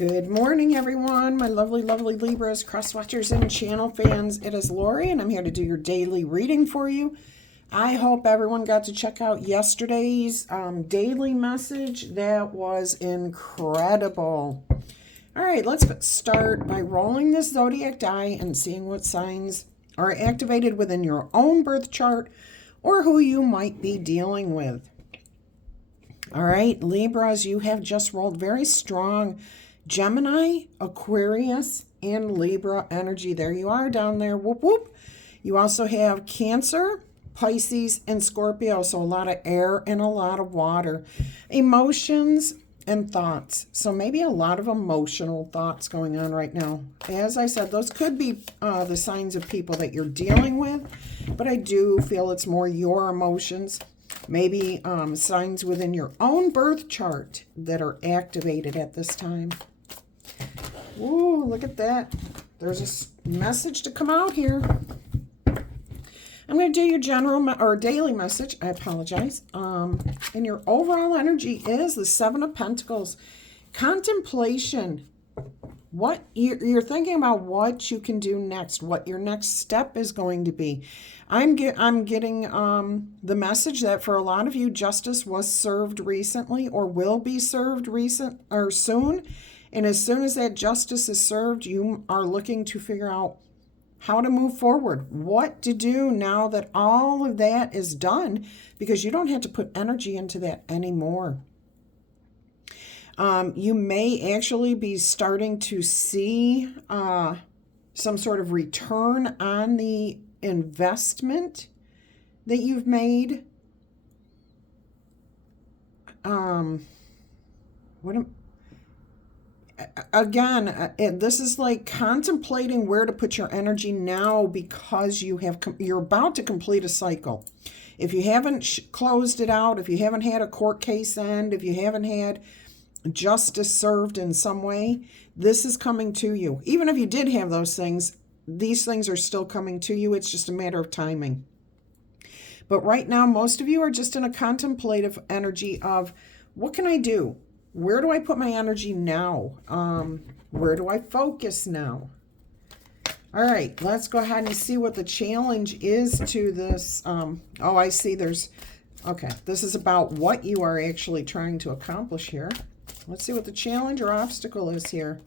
Good morning, everyone. My lovely, lovely Libras, cross watchers, and channel fans. It is Laurie, and I'm here to do your daily reading for you. I hope everyone got to check out yesterday's daily message. That was incredible. All right, let's start by rolling this Zodiac die and seeing what signs are activated within your own birth chart or who you might be dealing with. All right, Libras, you have just rolled very strong Gemini, Aquarius, and Libra energy. There you are down there. Whoop, whoop. You also have Cancer, Pisces, and Scorpio. So a lot of air and a lot of water. Emotions and thoughts. So maybe a lot of emotional thoughts going on right now. As I said, those could be the signs of people that you're dealing with. But I do feel it's more your emotions. Maybe signs within your own birth chart that are activated at this time. Ooh, look at that. There's a message to come out here. I'm going to do your general or daily message. I apologize. And your overall energy is the Seven of Pentacles. Contemplation. What you're thinking about what you can do next, what your next step is going to be. I'm getting the message that for a lot of you, justice was served recently or will be served soon. And as soon as that justice is served, you are looking to figure out how to move forward, what to do now that all of that is done, because you don't have to put energy into that anymore. You may actually be starting to see some sort of return on the investment that you've made. This is like contemplating where to put your energy now, because you're about to complete a cycle. If you haven't closed it out, if you haven't had a court case end, if you haven't had justice served in some way, this is coming to you. Even if you did have those things, these things are still coming to you. It's just a matter of timing. But right now, most of you are just in a contemplative energy of, what can I do? Where do I put my energy now? Where do I focus now? All right, let's go ahead and see what the challenge is to this. Oh, I see okay, this is about what you are actually trying to accomplish here. Let's see what the challenge or obstacle is here.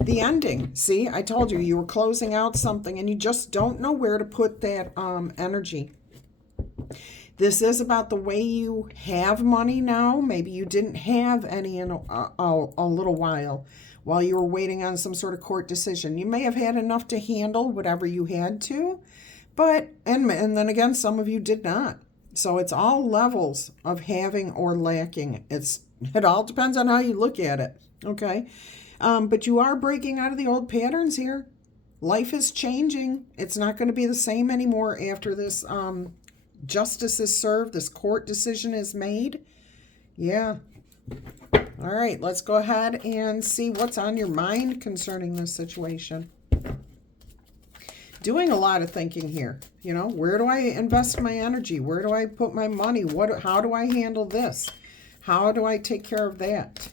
The ending. See, I told you, you were closing out something and you just don't know where to put that energy. This is about the way you have money now. Maybe you didn't have any in a little while you were waiting on some sort of court decision. You may have had enough to handle whatever you had to, but, and then again, some of you did not. So it's all levels of having or lacking. It all depends on how you look at it, okay? But you are breaking out of the old patterns here. Life is changing. It's not going to be the same anymore after this justice is served, this court decision is made. Yeah. All right, let's go ahead and see what's on your mind concerning this situation. Doing a lot of thinking here. You know, where do I invest my energy? Where do I put my money? How do I handle this? How do I take care of that?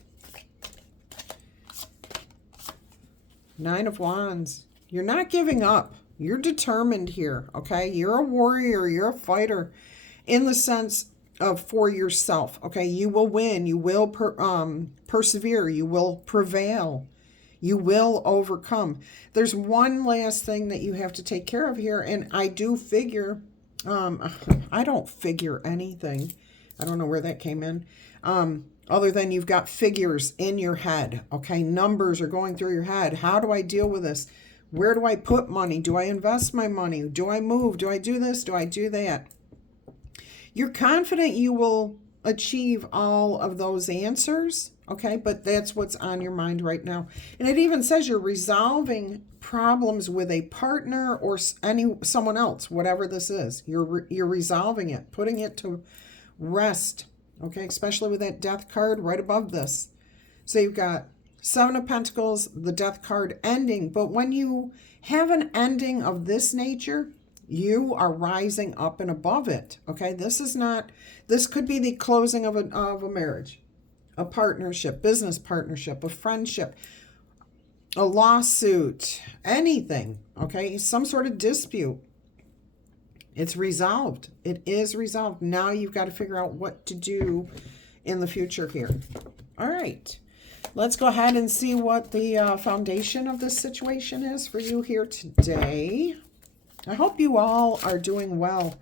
Nine of Wands. You're not giving up. You're determined here, okay? You're a warrior. You're a fighter in the sense of for yourself, okay? You will win. You will persevere. You will prevail. You will overcome. There's one last thing that you have to take care of here, and I do figure, I don't figure anything. I don't know where that came in. Other than you've got figures in your head, okay? Numbers are going through your head. How do I deal with this? Where do I put money? Do I invest my money? Do I move? Do I do this? Do I do that? You're confident you will achieve all of those answers, okay? But that's what's on your mind right now. And it even says you're resolving problems with a partner or someone else, whatever this is. You're resolving it, putting it to rest, okay? Especially with that Death card right above this. So you've got Seven of Pentacles, the Death card ending. But when you have an ending of this nature, you are rising up and above it. Okay, this could be the closing of a marriage. a partnership, business partnership, a friendship, a lawsuit, anything, okay? Some sort of dispute. It's resolved. It is resolved. Now you've got to figure out what to do in the future here. All right. Let's go ahead and see what the foundation of this situation is for you here today. I hope you all are doing well,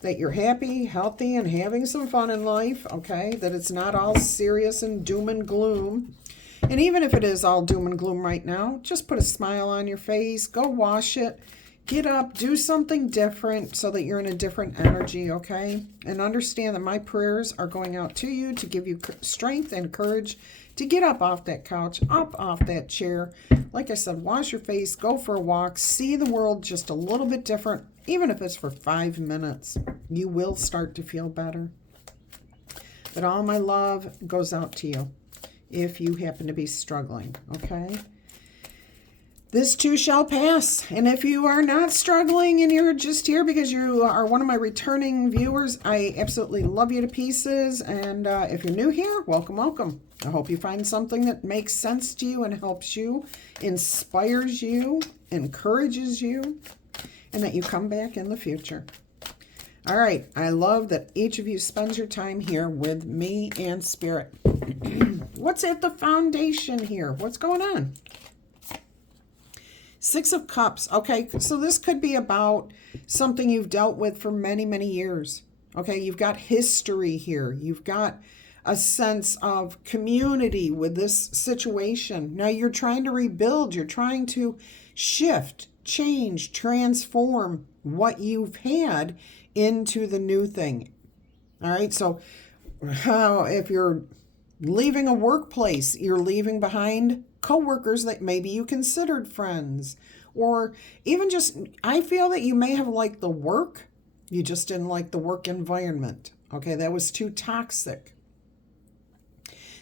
that you're happy, healthy, and having some fun in life, okay? That it's not all serious and doom and gloom. And even if it is all doom and gloom right now, just put a smile on your face, go wash it, get up, do something different so that you're in a different energy, okay? And understand that my prayers are going out to you to give you strength and courage to get up off that couch, up off that chair. Like I said, wash your face, go for a walk, see the world just a little bit different, even if it's for 5 minutes. You will start to feel better. But all my love goes out to you if you happen to be struggling, okay? This too shall pass. And if you are not struggling and you're just here because you are one of my returning viewers, I absolutely love you to pieces. And if you're new here, welcome, welcome. I hope you find something that makes sense to you and helps you, inspires you, encourages you, and that you come back in the future. All right. I love that each of you spends your time here with me and Spirit. What's at the foundation here? What's going on? 6 of Cups. Okay, so this could be about something you've dealt with for many, many years. Okay, you've got history here. You've got a sense of community with this situation. Now you're trying to rebuild. You're trying to shift, change, transform what you've had into the new thing. All right, so if you're leaving a workplace, you're leaving behind coworkers that maybe you considered friends, or even just, I feel that you may have liked the work, you just didn't like the work environment. Okay, that was too toxic.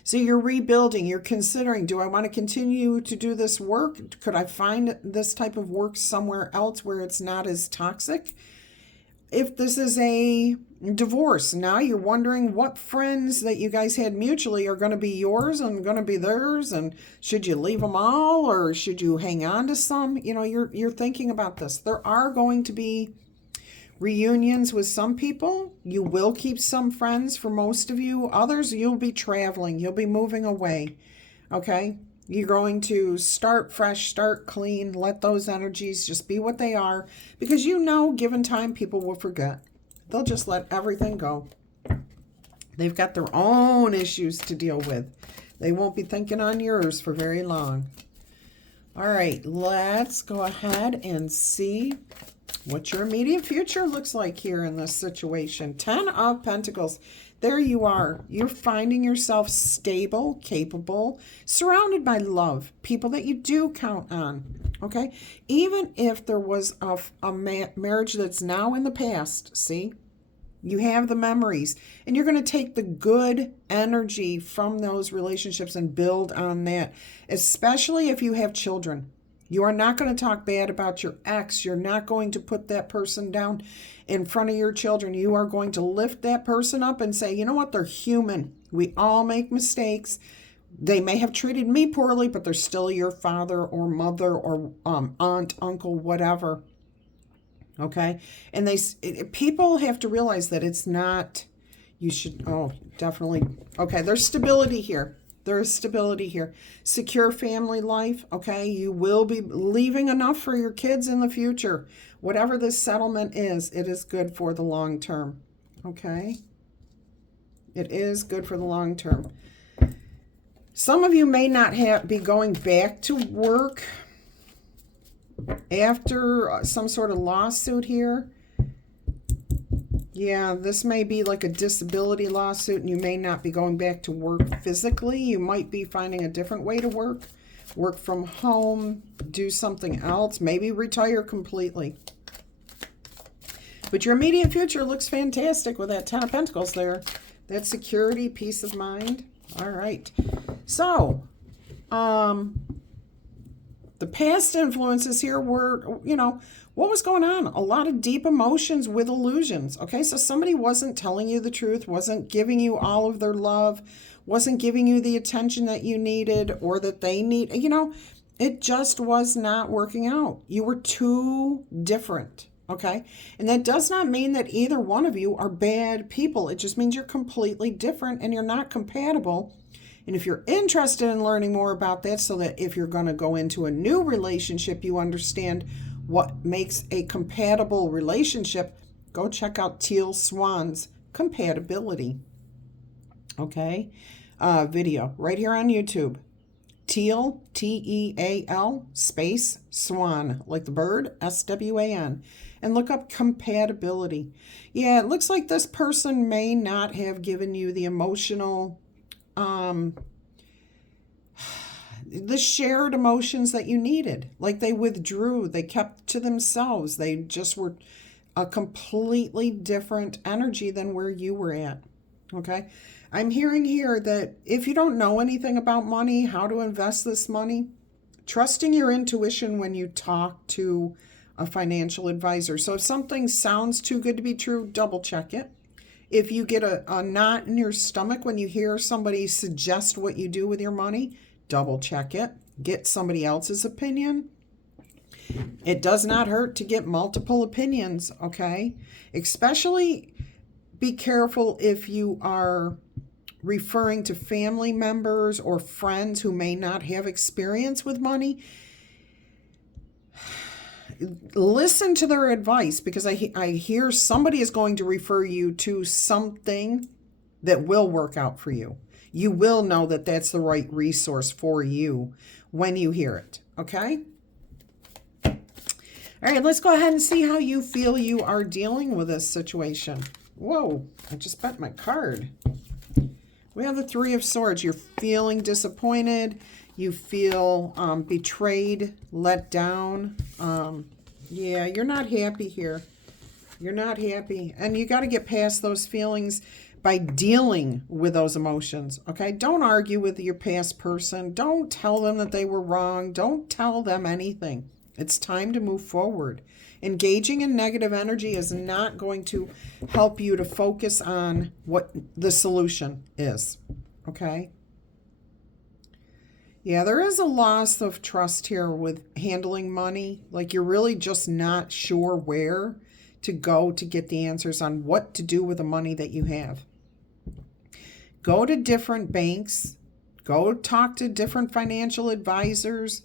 So you're rebuilding, you're considering, do I want to continue to do this work? Could I find this type of work somewhere else where it's not as toxic? If this is a divorce, now you're wondering what friends that you guys had mutually are going to be yours and going to be theirs, and should you leave them all or should you hang on to some? You know, you're thinking about this. There are going to be reunions with some people. You will keep some friends for most of you. Others, you'll be traveling. You'll be moving away. Okay? You're going to start fresh, start clean, let those energies just be what they are, because you know, given time, people will forget. They'll just let everything go. They've got their own issues to deal with. They won't be thinking on yours for very long. All right, let's go ahead and see what your immediate future looks like here in this situation. 10 of Pentacles. There you are. You're finding yourself stable, capable, surrounded by love, people that you do count on, okay? Even if there was a marriage that's now in the past, see? You have the memories, and you're going to take the good energy from those relationships and build on that, especially if you have children. You are not going to talk bad about your ex. You're not going to put that person down in front of your children. You are going to lift that person up and say, you know what? They're human. We all make mistakes. They may have treated me poorly, but they're still your father or mother or aunt, uncle, whatever. Okay? And people have to realize that it's not, you should, definitely. Okay, there's stability here. There is stability here. Secure family life, okay? You will be leaving enough for your kids in the future. Whatever this settlement is, it is good for the long term, okay? It is good for the long term. Some of you may not be going back to work after some sort of lawsuit here. Yeah, this may be like a disability lawsuit, and you may not be going back to work physically. You might be finding a different way to work from home, do something else, maybe retire completely. But your immediate future looks fantastic with that 10 of Pentacles there. That security, peace of mind. All right. So, the past influences here were, what was going on? A lot of deep emotions with illusions. Okay, so somebody wasn't telling you the truth, wasn't giving you all of their love, wasn't giving you the attention that you needed or that they need. It just was not working out. You were too different. Okay. And that does not mean that either one of you are bad people. It just means you're completely different and you're not compatible. And if you're interested in learning more about that, so that if you're going to go into a new relationship, you understand what makes a compatible relationship, go check out Teal Swan's Compatibility. Okay. Video right here on YouTube. Teal, Teal, space, Swan, like the bird, Swan. And look up compatibility. Yeah, it looks like this person may not have given you the emotional, the shared emotions that you needed. Like they withdrew, they kept to themselves. They just were a completely different energy than where you were at. Okay. I'm hearing here that if you don't know anything about money, how to invest this money, trusting your intuition when you talk to a financial advisor. So if something sounds too good to be true, double check it. If you get a knot in your stomach when you hear somebody suggest what you do with your money, double check it. Get somebody else's opinion. It does not hurt to get multiple opinions, okay? Especially be careful if you are referring to family members or friends who may not have experience with money. Listen to their advice, because I hear somebody is going to refer you to something that will work out for you. You will know that that's the right resource for you when you hear it, okay? All right, let's go ahead and see how you feel you are dealing with this situation. Whoa, I just bent my card. We have the Three of Swords. You're feeling disappointed. You feel betrayed, let down. Yeah, you're not happy here. You're not happy. And you got to get past those feelings by dealing with those emotions, okay? Don't argue with your past person. Don't tell them that they were wrong. Don't tell them anything. It's time to move forward. Engaging in negative energy is not going to help you to focus on what the solution is, okay? Yeah, there is a loss of trust here with handling money. Like you're really just not sure where to go to get the answers on what to do with the money that you have. Go to different banks. Go talk to different financial advisors.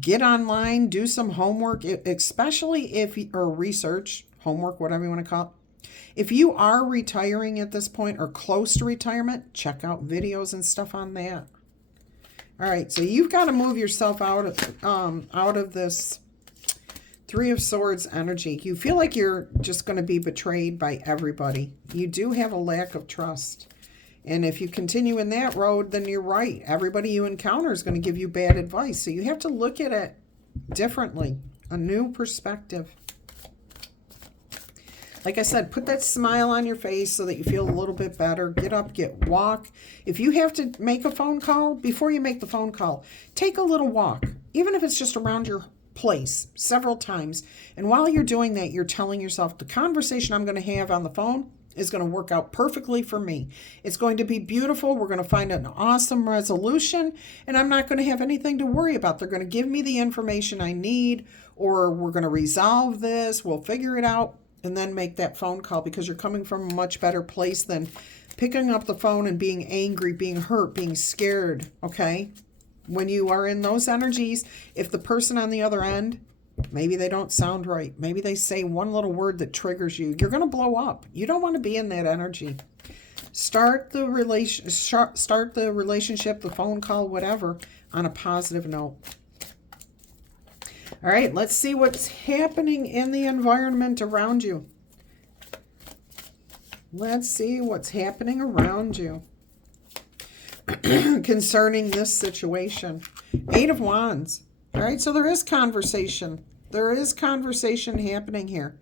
Get online, do some homework, especially or research, homework, whatever you want to call it. If you are retiring at this point or close to retirement, check out videos and stuff on that. All right, so you've got to move yourself out of this Three of Swords energy. You feel like you're just going to be betrayed by everybody. You do have a lack of trust. And if you continue in that road, then you're right. Everybody you encounter is going to give you bad advice. So you have to look at it differently, a new perspective. Like I said, put that smile on your face so that you feel a little bit better. Get up, walk. If you have to make a phone call, before you make the phone call, take a little walk, even if it's just around your place several times. And while you're doing that, you're telling yourself, the conversation I'm going to have on the phone is going to work out perfectly for me. It's going to be beautiful. We're going to find an awesome resolution, and I'm not going to have anything to worry about. They're going to give me the information I need, or we're going to resolve this. We'll figure it out, and then make that phone call, because you're coming from a much better place than picking up the phone and being angry, being hurt, being scared, okay? When you are in those energies, if the person on the other end, maybe they don't sound right, maybe they say one little word that triggers you, you're going to blow up. You don't want to be in that energy. Start the relationship, the phone call, whatever, on a positive note. All right, let's see what's happening in the environment around you. Let's see what's happening around you concerning this situation. Eight of Wands. All right, so there is conversation. There is conversation happening here.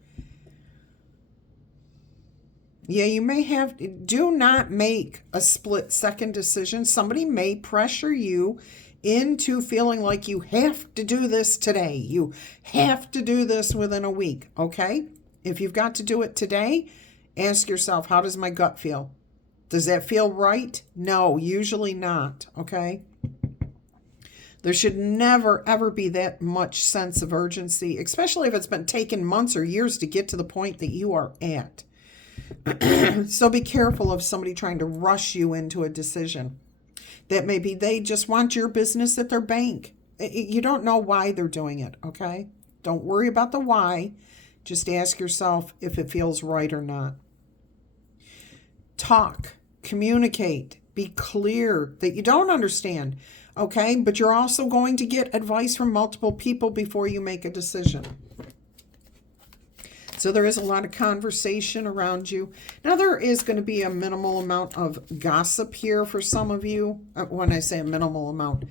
Yeah, you may have, do not make a split-second decision. Somebody may pressure you into feeling like you have to do this today. You have to do this within a week, okay? If you've got to do it today, ask yourself, how does my gut feel? Does that feel right? No, usually not, okay? There should never, ever be that much sense of urgency, especially if it's been taking months or years to get to the point that you are at. So be careful of somebody trying to rush you into a decision. That maybe they just want your business at their bank. You don't know why they're doing it, okay? Don't worry about the why. Just ask yourself if it feels right or not. Talk, communicate, be clear that you don't understand, okay? But you're also going to get advice from multiple people before you make a decision. So there is a lot of conversation around you. Now there is going to be a minimal amount of gossip here for some of you. When I say a minimal amount,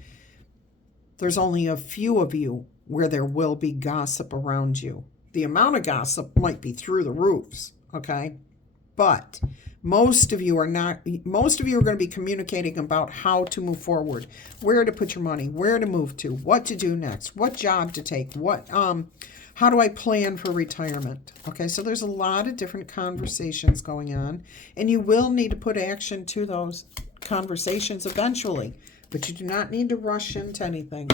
there's only a few of you where there will be gossip around you. The amount of gossip might be through the roofs, okay? But most of you are not. Most of you are going to be communicating about how to move forward, where to put your money, where to move to, what to do next, what job to take, how do I plan for retirement? Okay, so there's a lot of different conversations going on, and you will need to put action to those conversations eventually, but you do not need to rush into anything.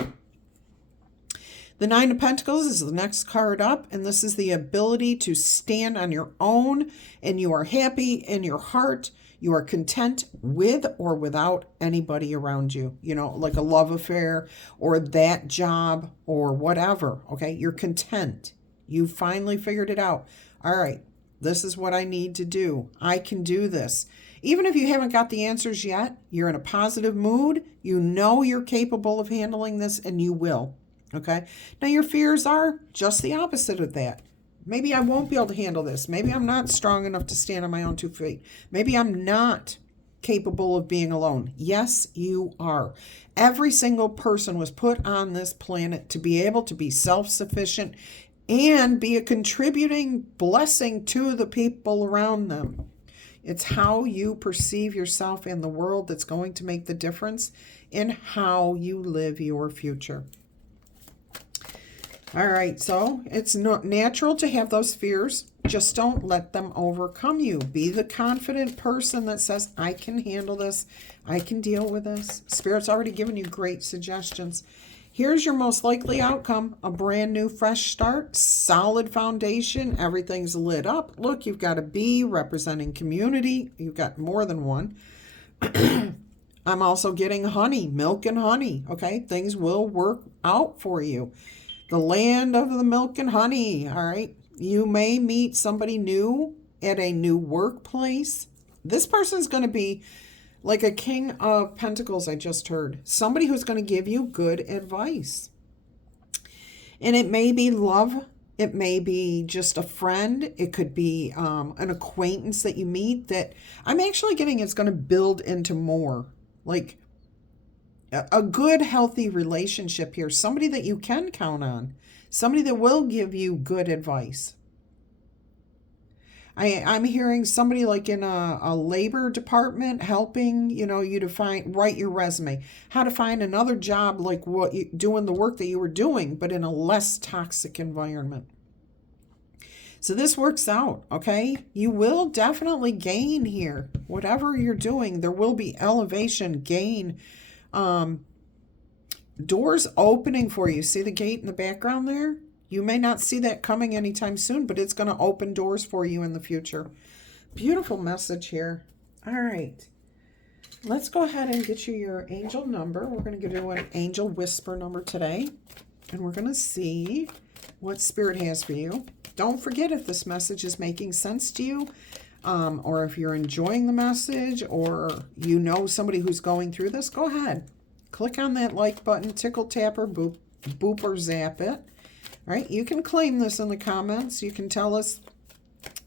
The Nine of Pentacles is the next card up, and this is the ability to stand on your own, and you are happy in your heart. You are content with or without anybody around you, like a love affair or that job or whatever, okay? You're content. You finally figured it out. All right, this is what I need to do. I can do this. Even if you haven't got the answers yet, you're in a positive mood. You know you're capable of handling this, and you will, okay? Now, your fears are just the opposite of that. Maybe I won't be able to handle this. Maybe I'm not strong enough to stand on my own 2 feet. Maybe I'm not capable of being alone. Yes, you are. Every single person was put on this planet to be able to be self-sufficient and be a contributing blessing to the people around them. It's how you perceive yourself in the world that's going to make the difference in how you live your future. All right, so it's not natural to have those fears. Just don't let them overcome you. Be the confident person that says, I can handle this. I can deal with this. Spirit's already given you great suggestions. Here's your most likely outcome. A brand new, fresh start, solid foundation. Everything's lit up. Look, you've got a bee representing community. You've got more than one. I'm also getting honey, milk and honey. Okay, things will work out for you. The land of the milk and honey, all right? You may meet somebody new at a new workplace. This person's going to be like a King of Pentacles, I just heard. Somebody who's going to give you good advice. And it may be love. It may be just a friend. It could be an acquaintance that you meet that I'm actually getting it's going to build into more. Like a good, healthy relationship here. Somebody that you can count on. Somebody that will give you good advice. I'm hearing somebody like in a labor department helping, you to write your resume. How to find another job like doing the work that you were doing, but in a less toxic environment. So this works out, okay? You will definitely gain here. Whatever you're doing, there will be elevation, gain, doors opening for you. See the gate in the background there? You may not see that coming anytime soon, but it's going to open doors for you in the future. Beautiful message here. All right. Let's go ahead and get you your angel number. We're going to do an angel whisper number today, and we're going to see what Spirit has for you. Don't forget, if this message is making sense to you, or if you're enjoying the message, or you know somebody who's going through this, go ahead. Click on that like button, tickle, tap, or boop or zap it. All right, you can claim this in the comments. You can tell us,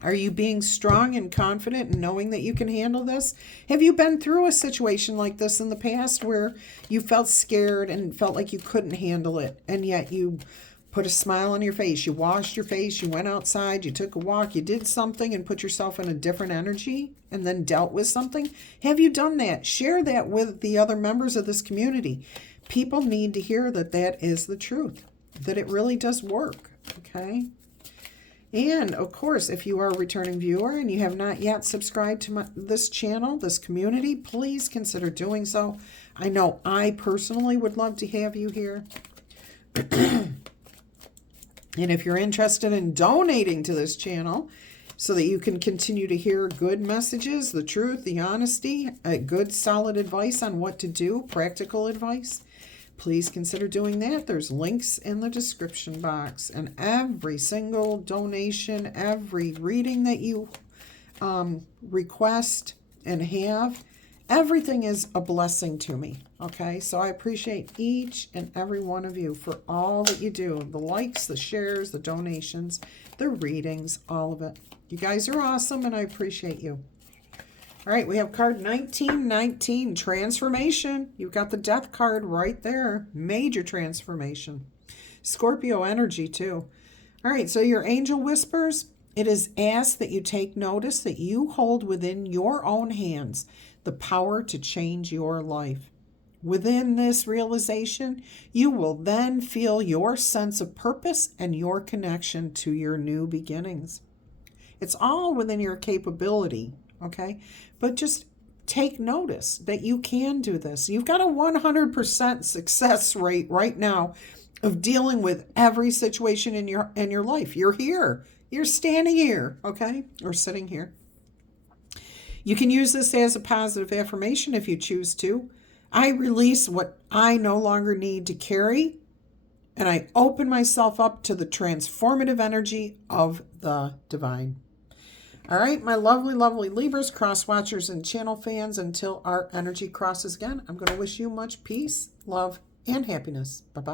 are you being strong and confident and knowing that you can handle this? Have you been through a situation like this in the past where you felt scared and felt like you couldn't handle it, and yet you put a smile on your face, you washed your face, you went outside, you took a walk, you did something and put yourself in a different energy and then dealt with something? Have you done that? Share that with the other members of this community. People need to hear that that is the truth, that it really does work, okay? And, of course, if you are a returning viewer and you have not yet subscribed to this channel, this community, please consider doing so. I know I personally would love to have you here. And if you're interested in donating to this channel so that you can continue to hear good messages, the truth, the honesty, good solid advice on what to do, practical advice, please consider doing that. There's links in the description box. And every single donation, every reading that you request and have, everything is a blessing to me. Okay, so I appreciate each and every one of you for all that you do. The likes, the shares, the donations, the readings, all of it. You guys are awesome and I appreciate you. All right, we have card 1919, transformation. You've got the death card right there. Major transformation. Scorpio energy too. All right, so your angel whispers, it is asked that you take notice that you hold within your own hands the power to change your life. Within this realization, you will then feel your sense of purpose and your connection to your new beginnings. It's all within your capability, okay? But just take notice that you can do this. You've got a 100% success rate right now of dealing with every situation in your life. You're here. You're standing here, okay? Or sitting here. You can use this as a positive affirmation if you choose to. I release what I no longer need to carry, and I open myself up to the transformative energy of the divine. All right, my lovely, lovely Libras, cross watchers, and channel fans, until our energy crosses again, I'm going to wish you much peace, love, and happiness. Bye-bye.